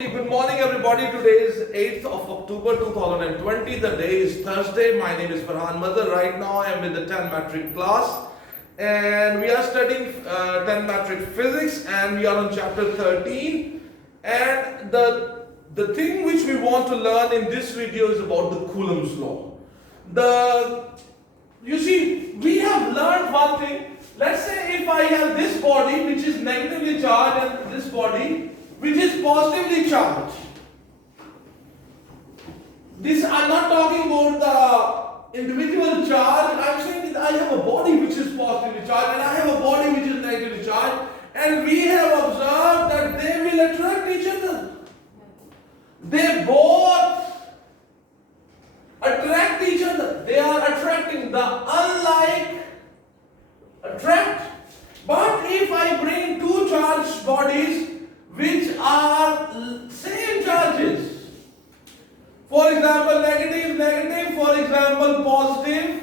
Good morning everybody. Today is 8th of October 2020. The day is Thursday. My name is Ferhan Mazher. Right now I am with the 10 Matric class and we are studying 10 Matric physics and we are on chapter 13. And the thing which we want to learn in this video is about the Coulombs Law. You see, we have learned one thing. Let's say if I have this body which is negatively charged and this body which is positively charged. This I'm not talking about the individual charge. I'm saying that I have a body which is positively charged and I have a body which is negatively charged, and we have observed that they will attract each other. They both attract each other. They are attracting. The unlike attract. But if I bring two charged bodies which are same charges, for example negative, negative, for example positive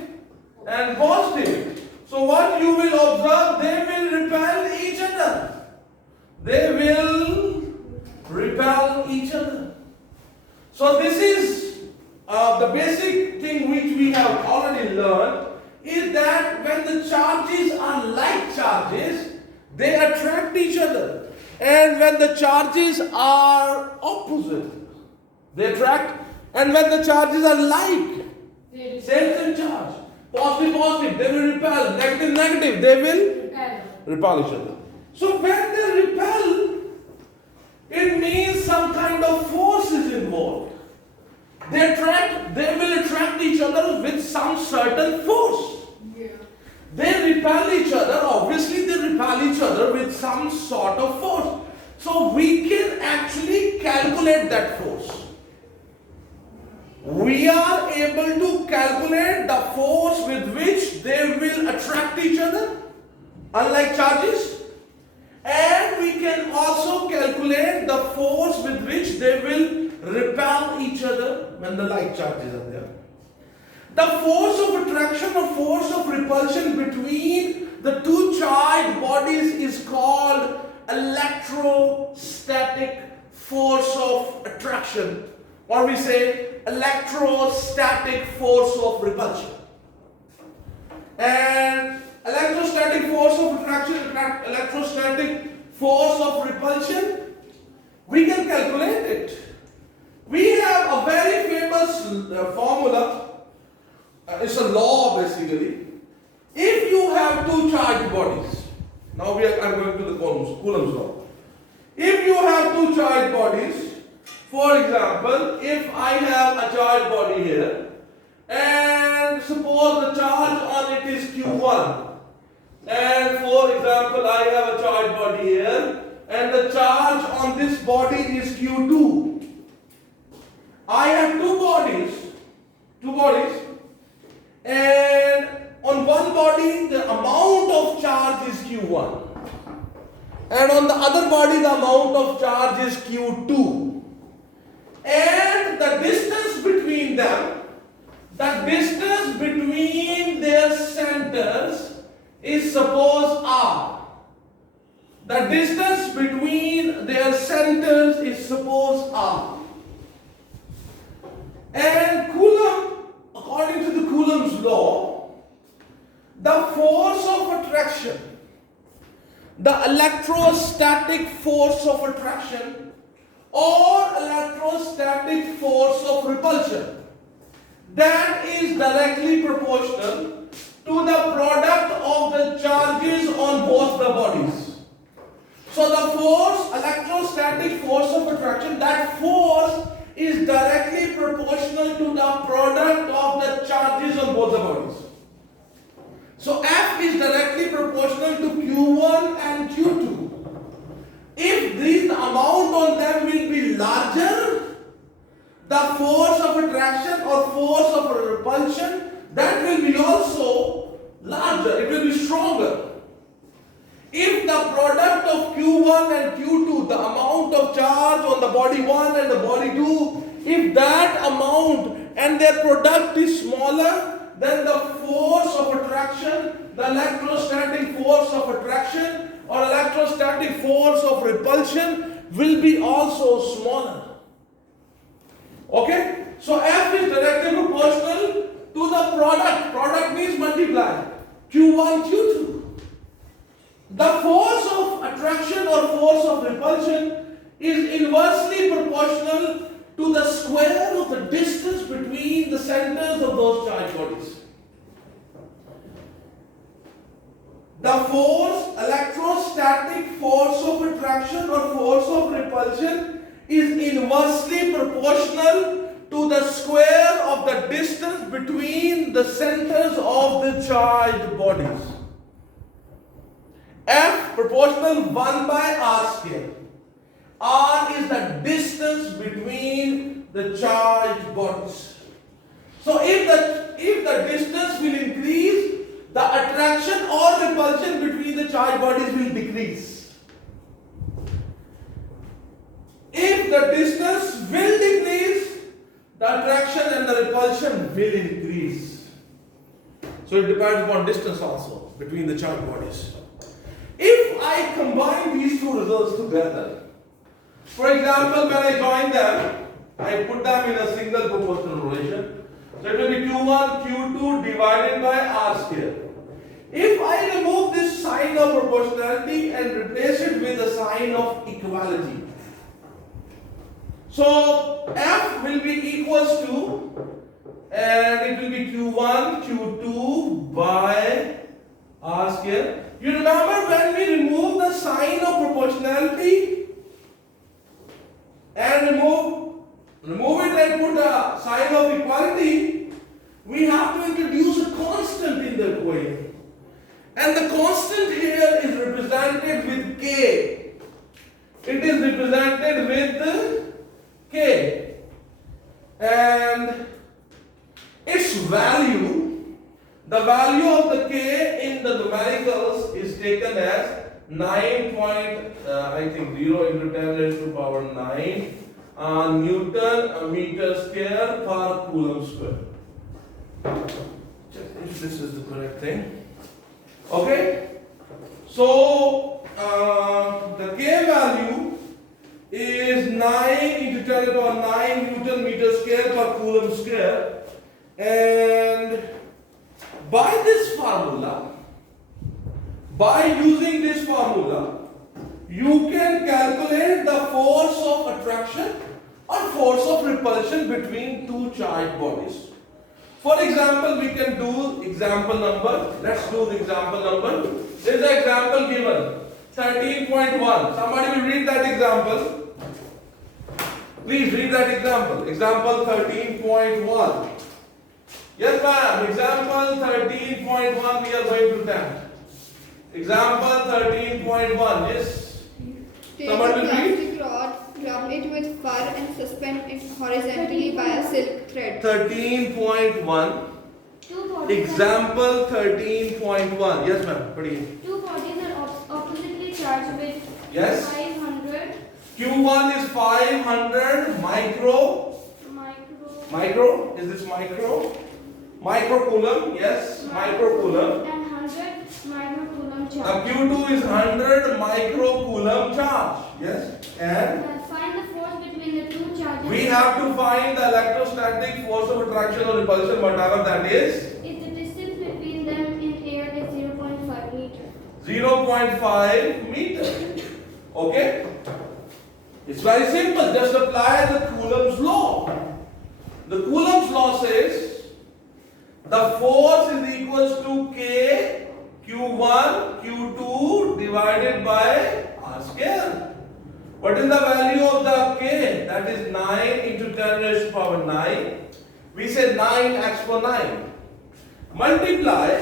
and positive, so what you will observe, they will repel each other. They will repel each other. So this is the basic thing which we have already learned, is that when the charges are like charges, they attract each other. And when the charges are opposite, they attract. And when the charges are like, same charge, positive, positive, they will repel. Negative, negative, they will repel each other. So when they repel, it means some kind of force is involved. They will attract each other with some certain force. They repel each other, obviously they repel each other with some sort of force. So we can actually calculate that force. We are able to calculate the force with which they will attract each other, unlike charges. And we can also calculate the force with which they will repel each other when the like charges are there. The force of attraction or force of repulsion between the two charged bodies is called electrostatic force of attraction, or we say electrostatic force of repulsion. And electrostatic force of attraction, electrostatic force of repulsion, we can calculate it. We have a very famous formula. It's a law basically. If you have two charged bodies, now I'm going to the Coulombs Law. If you have two charged bodies, for example, if I have a charged body here, and suppose the charge on it is Q1, and for example I have a charged body here, and the charge on this body is Q2. I have two bodies, and on one body the amount of charge is Q1 and on the other body the amount of charge is Q2, and the distance between them, the distance between their centers is suppose R. The distance between their centers is suppose R. And Coulomb, according to the Coulombs law, the force of attraction, the electrostatic force of attraction or electrostatic force of repulsion, that is directly proportional to the product of the charges on both the bodies. So the force, electrostatic force of attraction, that force is directly proportional to the product of the charges on both the bodies. So F is directly proportional to Q1 and Q2. If the amount on them will be larger, the force of attraction or force of repulsion, that will be also larger, it will be stronger. If the product of Q1 and Q2, the amount of charge on the body 1 and the body 2, if that amount and their product is smaller, then the force of attraction, the electrostatic force of attraction or electrostatic force of repulsion will be also smaller. Okay? So F is directly proportional to the product. Product means multiply. Q1, Q2. The force of attraction or force of repulsion is inversely proportional to the square of the distance between the centers of those charged bodies. The force, electrostatic force of attraction or force of repulsion is inversely proportional to the square of the distance between the centers of the charged bodies. F proportional 1 by r square. R is the distance between the charged bodies. So if the distance will increase, the attraction or repulsion between the charged bodies will decrease. If the distance will decrease, the attraction and the repulsion will increase. So it depends upon distance also between the charged bodies. If I combine these two results together, for example, when I join them, I put them in a single proportional relation. So it will be Q1, Q2 divided by R square. If I remove this sign of proportionality and replace it with the sign of equality, so F will be equals to, and it will be Q1, Q2 by R square. You remember when we remove the sign of proportionality and remove it and put a sign of equality, we have to introduce a constant in the equation. And the constant here is represented with K. It is represented with K. And its value, the value of the K in the numericals is taken as 0 into 10 raised to power 9 Newton a meter square per Coulomb square. Check if this is the correct thing. Okay, so the K value is 9 into 10 to the power 9 Newton meter square per Coulomb square, and by this formula, by using this formula, you can calculate the force of attraction or force of repulsion between two charged bodies. For example, we can do example number. Let's do the example number. There is an example given, 13.1. Somebody will read that example. Please read that example. Example 13.1. Yes, ma'am. Example 13.1 we are going to attempt. Example 13.1. Yes. Somebody will read. Wrap it with fur and suspend it horizontally by a silk thread. 13.1. Example 13.1. Yes, ma'am. Two bodies are oppositely charged with yes. 500. Q1 is 500 micro. Is this micro? Micro Coulomb. Yes. Micro Coulomb. And 100 micro Coulomb charge. Now Q2 is 100 micro Coulomb charge. Yes. And find the force between the two charges. we have to find the electrostatic force of attraction or repulsion, whatever that is. If the distance between them in air is 0.5 meter. 0.5 meter. Okay? It's very simple. Just apply the Coulombs law. The Coulombs law says the force is equals to K Q1 Q2 divided by R square. What is the value of the K? That is 9 into 10 raised to power 9. We say 9x for 9. Multiply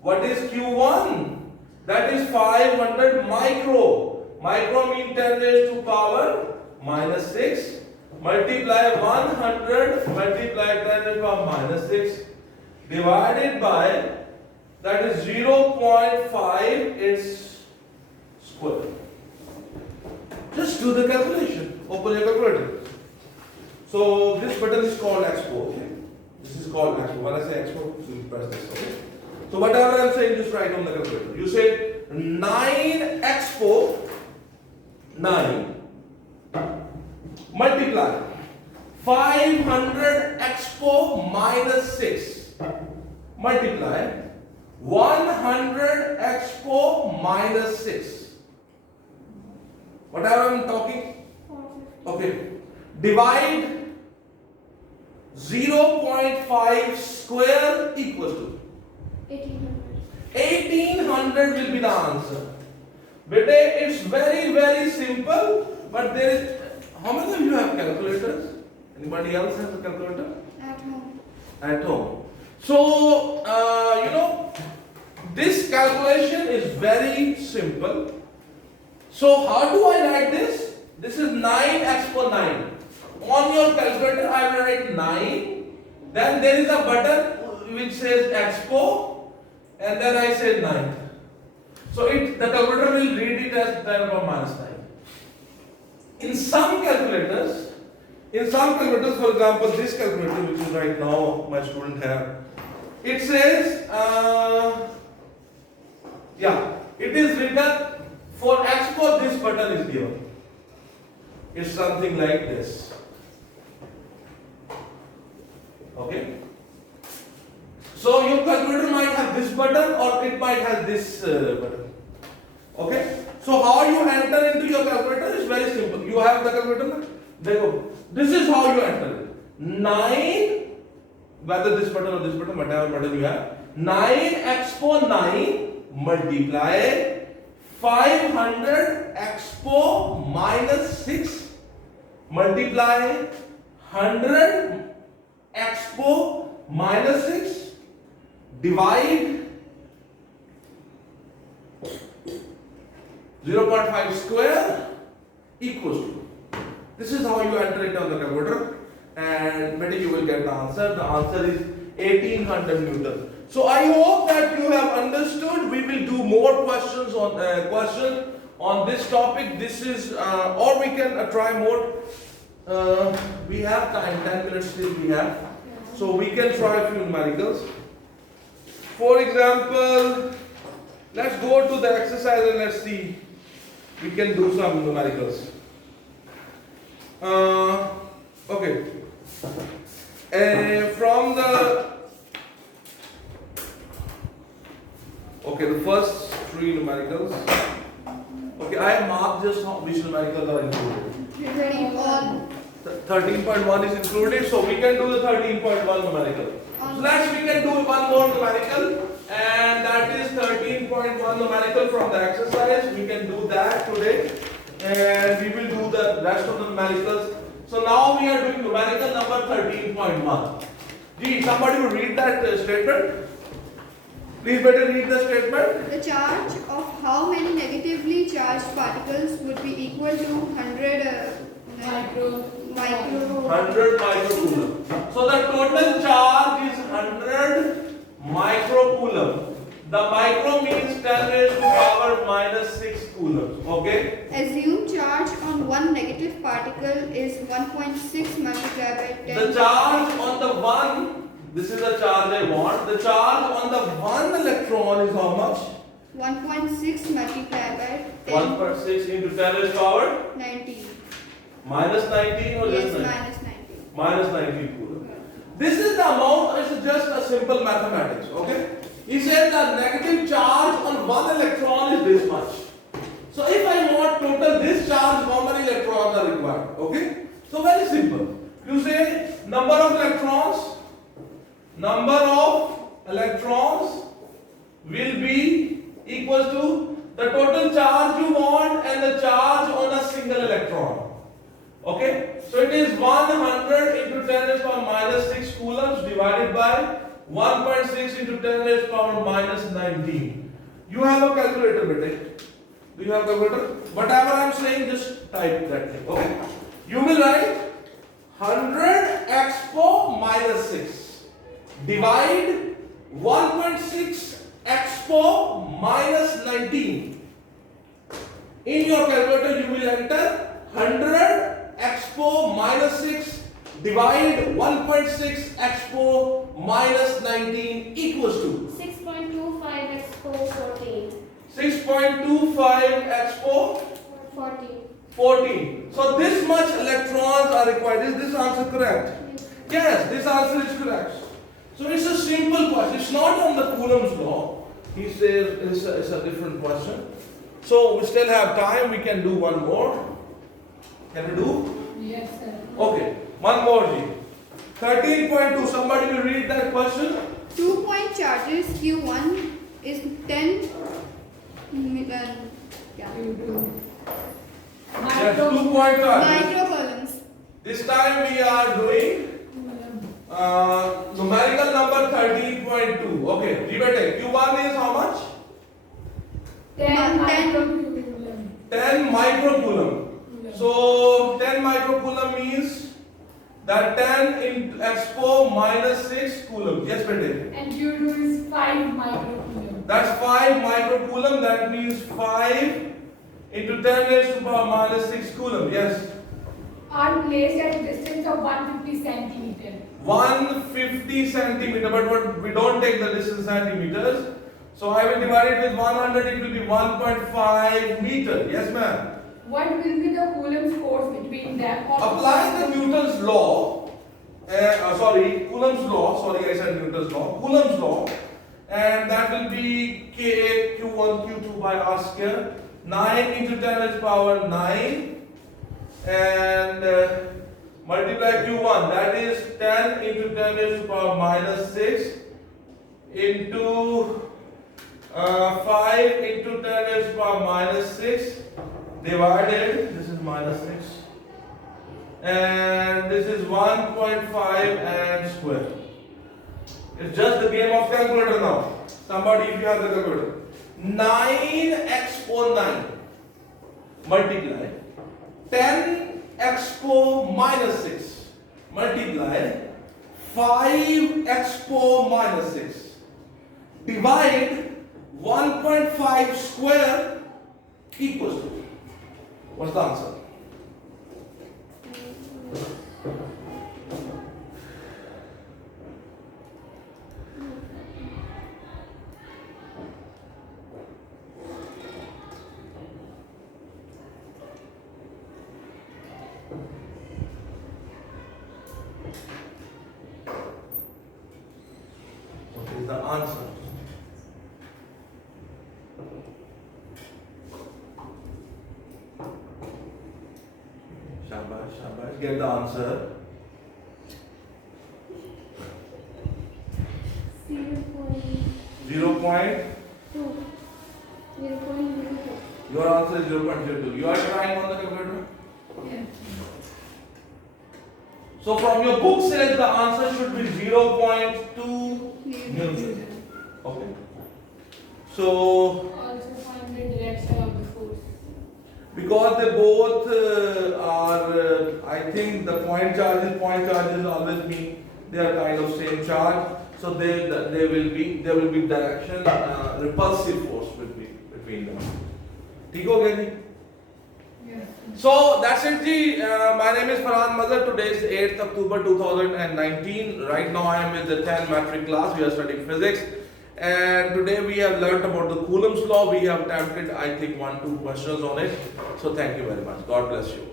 what is Q1? That is 500 micro. Micro means 10 raised to power minus 6. Multiply 100, multiply 10 raised to power minus 6. Divided by, that is 0.5 its square. Just do the calculation. Open your calculator. So this button is called expo. Okay? This is called expo. When I say expo, you press this. Okay? So whatever I'm saying, just write on the calculator. You say 9 expo 9 multiply 500 expo minus 6 multiply 100 expo minus 6. Whatever I'm talking. Okay. Divide 0.5 square equals to 1800. 1800 will be the answer. Bete, it's very simple, but there is. How many of you have calculators? Anybody else has a calculator? At home. At home. So, this calculation is very simple. So, how do I write this? This is 9 expo 9. On your calculator, I will write 9. Then there is a button which says expo, and then I say 9. So, the calculator will read it as 10 power minus 9. In some calculators, for example, this calculator which is right now my student have, it says, it is written for expo this button is given. It's something like this. Okay. So your calculator might have this button or it might have this button. Okay. So how you enter into your calculator is very simple. You have the calculator. This is how you enter it. 9, whether this button or this button, whatever button you have. 9 expo 9 multiply 500 expo minus 6 multiply 100 expo minus 6 divide 0.5 square equals to. This is how you enter it on the calculator, and maybe you will get the answer. The answer is 1800 Newton. So I hope that you have understood. We will do more questions on this topic. This is, or we can try more. We have time, 10 minutes still we have. So we can try a few numericals. For example, let's go to the exercise and let's see. We can do some numericals. Okay. From the first 3 numericals. Okay, I have marked just which numericals are included. 13.1 is included, so we can do the 13.1 numerical. So next we can do one more numerical, and that is 13.1 numerical from the exercise. We can do that today, and we will do the rest of the numericals. So now we are doing numerical number 13.1. Gee, somebody will read that statement. Please better read the statement. The charge of how many negatively charged particles would be equal to 100 micro 100 microcoulomb. So the total charge is 100 microcoulomb. The micro means 10 raised to power minus 6 coulombs. Okay? Assume charge on one negative particle is 1.6 multiplied by 10. The charge on the one, this is the charge I want. The charge on the one electron is how much? 1.6 multiplied by 10. 1.6 into 10 raised to power 19. minus 19 or Yes, just 19? minus 19. Minus 19 coulomb. This is the amount. It's just a simple mathematics. Okay? He said the negative charge on one electron is this much. So if I want total this charge, how many electrons are required? Okay? So very simple. You say number of electrons will be equal to the total charge you want and the charge on a single electron. Okay? So it is 100 into 10 raised to power minus 6 coulombs divided by 1.6 into 10 raised to power minus 19. You have a calculator, bete? Do you have a calculator? Whatever I am saying, just type that thing. Okay? You will write 100 expo minus 6 divide 1.6 expo minus 19. In your calculator, you will enter 100 expo minus 6 divide 1.6 expo minus 19 equals to 6.25 expo 14. 6.25 expo 14. 14. So this much electrons are required. Is this answer correct? Yes, this answer is correct. So it's a simple question. It's not on the Coulombs law. He says it's a different question. So we still have time. We can do one more. Can we do? Yes, sir. Okay. One more, G. 13.2. Somebody will read that question. 2-point charges Q1 is 10 Yes, 2-point charge. microcoulombs. This time we are doing numerical number 13.2. Okay, repeat. Q1 is how much? 10 microcoulomb. 10 microcoulomb. So 10 microcoulomb means that 10 into expo minus 6 coulomb. Yes, Pete. And Q2 is 5 microcoulomb. That's 5 microcoulomb. That means 5 into 10 raised to the power minus 6 coulomb. Yes. Are placed at a distance of 150 centimeter. 150 centimeter, but what we don't take the distance centimeters. So I will divide it with 100. It will be 1.5 meter. Yes, ma'am. What will be the Coulomb's force between them? Apply the Newton's law. Coulomb's law. Sorry, I said Newton's law. Coulomb's law, and that will be K Q1 Q2 by R square. 9 into 10 raised to power 9, and multiply Q1. That is 10 into 10 raised to power minus 6 into 5 into 10 raised to power minus 6 divided, this is minus 6, and this is 1.5 and square. It's just the game of calculator now. Somebody, if you have the calculator. 9 expo 9 multiply 10 expo minus 6 multiply 5 expo minus 6 divide 1.5 square equals to, what's the answer? What is the answer? Shabash, shabash. Get the answer. 0.2. 0.02. Your answer is 0.02. You are trying on the calculator? Yes. So from your book says the answer should be 0.2 Newton. Okay. So Also find the direction of the force. because they both are, I think the point charges always mean they are kind of same charge. So they will be direction repulsive force between them. ठीक हो गया जी? Yes. So that's it ji. My name is Ferhan Mazher. Today is 8th October 2019. Right now I am with the 10 Matric class. We are studying physics. And today we have learnt about the Coulombs law. We have attempted, I think, 1-2 questions on it. So thank you very much. God bless you.